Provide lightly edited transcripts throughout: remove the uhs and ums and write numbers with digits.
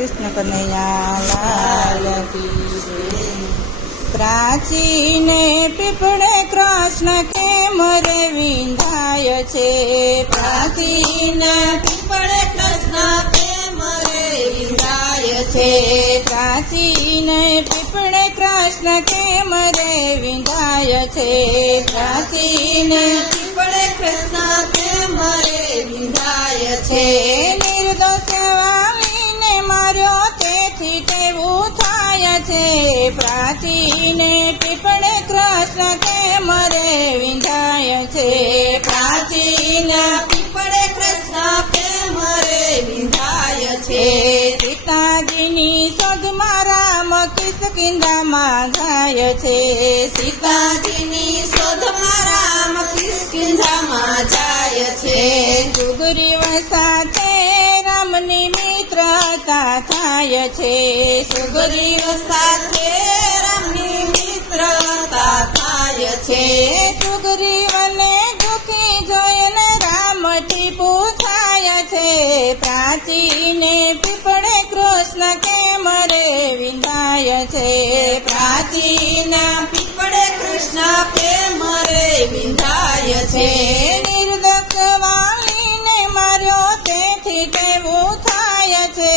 કૃષ્ણ કનૈયા લાલ કી જય। પ્રાચીને પીપળે કૃષ્ણ કેમ રે વિંધાય છે, પ્રાચીને પીપળે કૃષ્ણ કેમ રે વિંધાય છે, પ્રાચીને પીપળે કૃષ્ણ કેમ રે વિંધાય છે, પ્રાચીને પીપળે કૃષ્ણ કેમ રે વિંધાય છે, નિર્દોષ વાલીને માર્યો તેથી કેવું થાય છે, પ્રાચીને પીપળે કૃષ્ણ કેમ રે વિંધાય છે, પ્રાચીને પીપળે કૃષ્ણ કેમ રે વિંધાય છે, સીતાજીની શોધમાં રામ કિષ્કિંધામાં જાય છે, સીતાજીની શોધમાં રામ કિષ્કિંધામાં જાય છે, સુગ્રીવ સાથે રામની મિત્રતા થાય છે, સુગ્રીવ સાથે રામની મિત્રતા થાય છે, સુગ્રીવને દુઃખી જોઈને રામથી પૂછાય છે, પ્રાચીને પીપળે કૃષ્ણ કેમ રે વિંધાય છે, પ્રાચીના પીપળે કૃષ્ણ કેમ રે વિંધાય છે, નિર્દોષ વાલીને માર્યો તેથી કેવું થાય છે,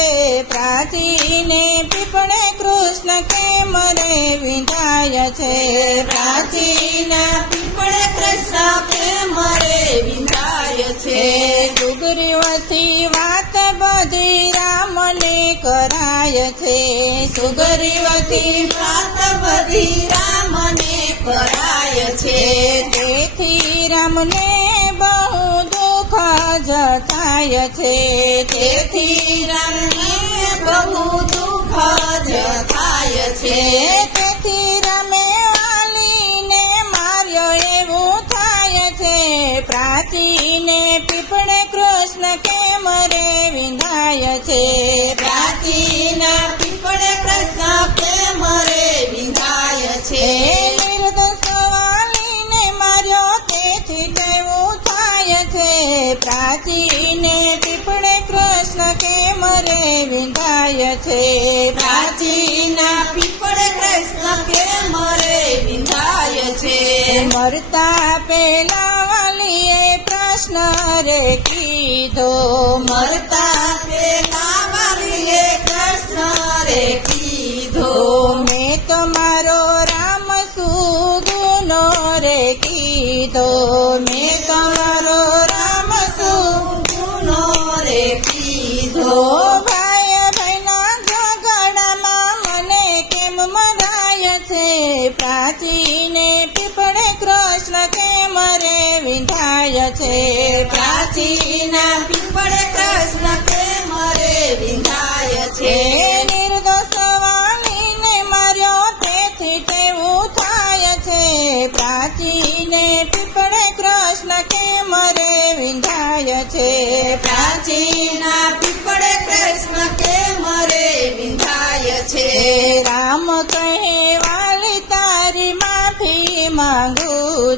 પ્રાચીને પીપળે કૃષ્ણ કેમ રે વિંધાય છે, પ્રાચીના પીપળે કૃષ્ણ કેમ રે વિંધાય છે, સુગ્રીવથી વાત બધી રામને કરાય છે, સુગ્રીવથી વાત બધી રામને કરાય છે, તેથી રામને બહુ દુઃખ જ થાય છે, તેથી રામને બહુ દુઃખ જ થાય છે, તેથી રામે વાલીને માર્યો એવું થાય છે, પ્રાચીને પીપળે કૃષ્ણ કેમ રે વિંધાય છે, પ્રાચીના પીપળે કૃષ્ણ કેમ રે વિંધાય છે, નિર્દોષ વાલીને માર્યો તેથી કેવું થાય છે, પ્રાચીને પીપળે કૃષ્ણ કેમ રે વિંધાય છે, પ્રાચીના પીપળે કૃષ્ણ કેમ રે વિંધાય છે, મરતા પેલા વાલીએ પ્રશ્ન રે કીધો, મરતા પેલા વાલીએ કૃષ્ણ રે કીધો, મેં તમારો રામ સુગુનો રે કીધો, મેં તમારો રામ સુગુનો રે કીધો, ભાઈ ભાઈના ઝઘડામાં મને કેમ મરાય છે, પ્રાચીને પીપળે કૃષ્ણ કેમ રે વિંધાય છે, પ્રાચીના પીપળે કૃષ્ણ કેમ રે વિંધાય છે, નિર્દોષ વાલીને માર્યો તેથી કેવું થાય છે, પ્રાચીને પીપળે કૃષ્ણ કેમ રે વિંધાય છે, પ્રાચીના પીપળે કૃષ્ણ કેમ રે વિંધાય છે, રામ કહે વાલી તારી માફી માંગુ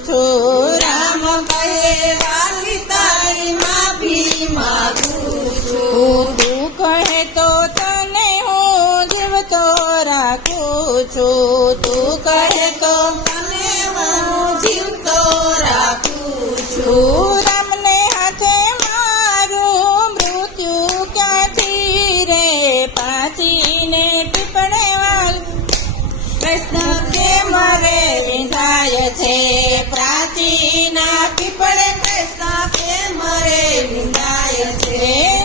છું, રામ કહે વાલી તારી માફી માગું છું, તું કહે તો તને હું જીવતો રાખું છું, તું કહે તો તને હું જીવતો રાખું છું, તું રામને હાથે મારું મૃત્યુ ક્યાંથી રે, પ્રાચીને પીપળે વાલ કૃષ્ણ કેમ રે વિંધાય છે, પ્રાચીના પીપળે કૃષ્ણ કેમ રે વિંધાય છે,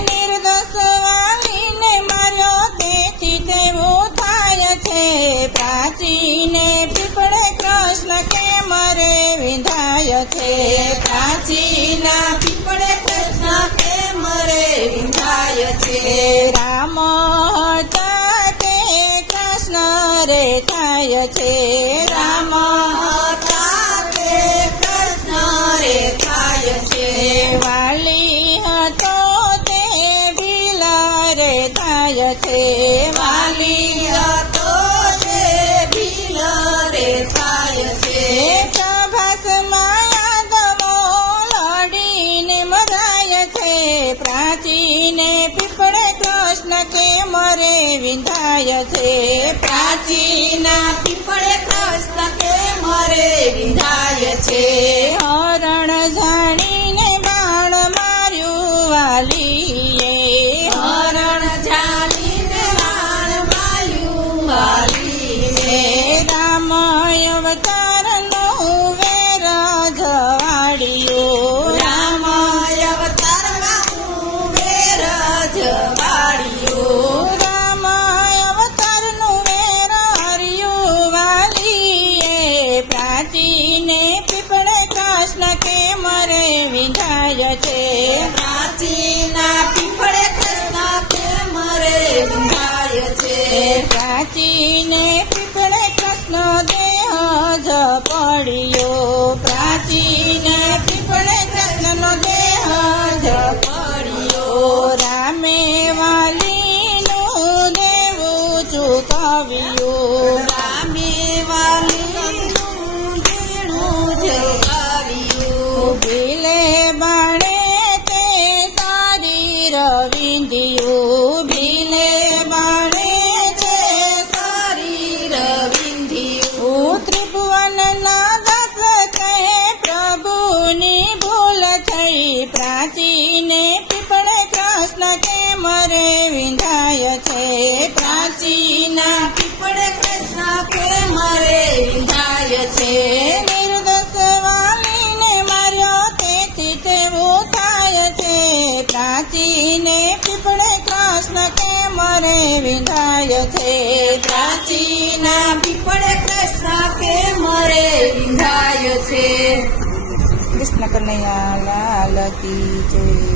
નિર્દોષ વાલીને માર્યો તેથી તેવું થાય છે, પ્રાચીને પીપળે કૃષ્ણ કેમ રે વિંધાય છે, પ્રાચીના પીપળે કૃષ્ણ કેમ રે વિંધાય છે, રામ હતા તે કૃષ્ણ રે થાય છે, રામ હતા તે કૃષ્ણ રે થાય છે, વાલી હતો તે ભીલા રે થાય છે, વાલી હતો તે ભીલ રે થાય છે, પ્રભાસમાં યાદવો લડીને મરાય છે, પ્રાચીને પીપળે કૃષ્ણ કેમ મરે વિંધાય છે. પ્રાચીના પીપળે કૃષ્ણ કેમ રે વિંધાય છે. હરણ જાણીને બાણ માર્યું વાલીએ. હરણ ઝાલીને બાણ માર્યું વાલીએ. રામ અવતારનો વેર જવાડ્યો. રામ અવતારમાં વેર જવાડ્યો. રામ અવતારનું વેર હર્યું વાલીએ. પ્રાચીને પીપળે કૃષ્ણ કેમ રે વિંધાય છે. પ્રાચીના પીપળે કૃષ્ણ કેમ રે વિંધાય છે. પ્રાચીને પીપળે કૃષ્ણ દેહ જ પડ્યો. પ્રાચીને પીપળે કૃષ્ણનો દેહ જ પડ્યો. રામે વાલીનું દેવું ચૂકવ્યું. રામે વાલીનું દેણું જગાવ્યું. ભીલે બાણે તે શરીર વિંધ્યું. ભીલે બાણે તે શરીર વિંધ્યું. ત્રિભુવનના દસ કહે પ્રભુની ભૂલ થઈ. પ્રાચીને પીપળે કૃષ્ણ કેમ રે વિંધાય છે. પ્રાચીના પીપળે કૃષ્ણ કેમ રે વિંધાય છે. નિર્દોષ વાલીને માર્યો તેથી તેવું થાય છે. પ્રાચીને પીપળે કૃષ્ણ કેમ રે વિંધાય છે. પ્રાચીના પીપળે કૃષ્ણ કેમ રે વિંધાય છે. કૃષ્ણ કનૈયા લાલ કી જય.